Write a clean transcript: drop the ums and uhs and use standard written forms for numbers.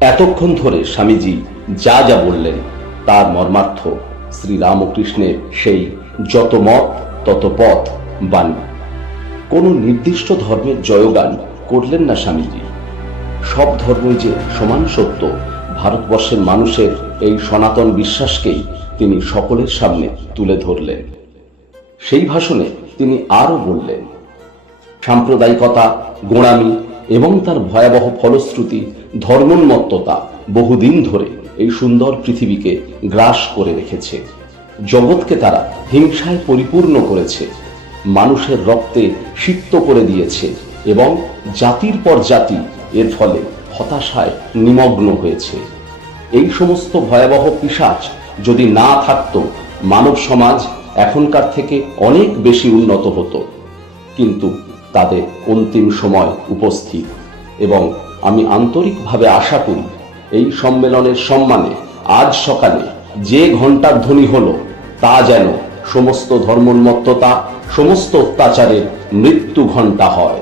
এতক্ষণ ধরে স্বামীজি যা যা বললেন তার মর্মার্থ শ্রীরামকৃষ্ণের সেই যত মত তত পথ বাণী। কোনো নির্দিষ্ট ধর্মের জয়গান করলেন না স্বামীজি। সব ধর্মই যে সমান সত্য, ভারতবর্ষের মানুষের এই সনাতন বিশ্বাসকেই তিনি সকলের সামনে তুলে ধরলেন। সেই ভাষণে তিনি আরও বললেন, সাম্প্রদায়িকতা, গোঁড়ামি এবং তার ভয়াবহ ফলশ্রুতি ধর্মোন্মত্ততা বহুদিন ধরে এই সুন্দর পৃথিবীকে গ্রাস করে রেখেছে। জগৎকে তারা হিংসায় পরিপূর্ণ করেছে, মানুষের রক্তে সিক্ত করে দিয়েছে এবং জাতির পর জাতি এর ফলে হতাশায় নিমগ্ন হয়েছে। এই সমস্ত ভয়াবহ পিশাচ যদি না থাকত, মানব সমাজ এখনকার থেকে অনেক বেশি উন্নত হতো। কিন্তু তাদের অন্তিম সময় উপস্থিত এবং আমি আন্তরিকভাবে আশা করি এই সম্মেলনের সম্মানে আজ সকালে যে ঘণ্টার ধ্বনি হলো তা যেন সমস্ত ধর্মোন্মত্ততা, সমস্ত অত্যাচারের মৃত্যু ঘণ্টা হয়।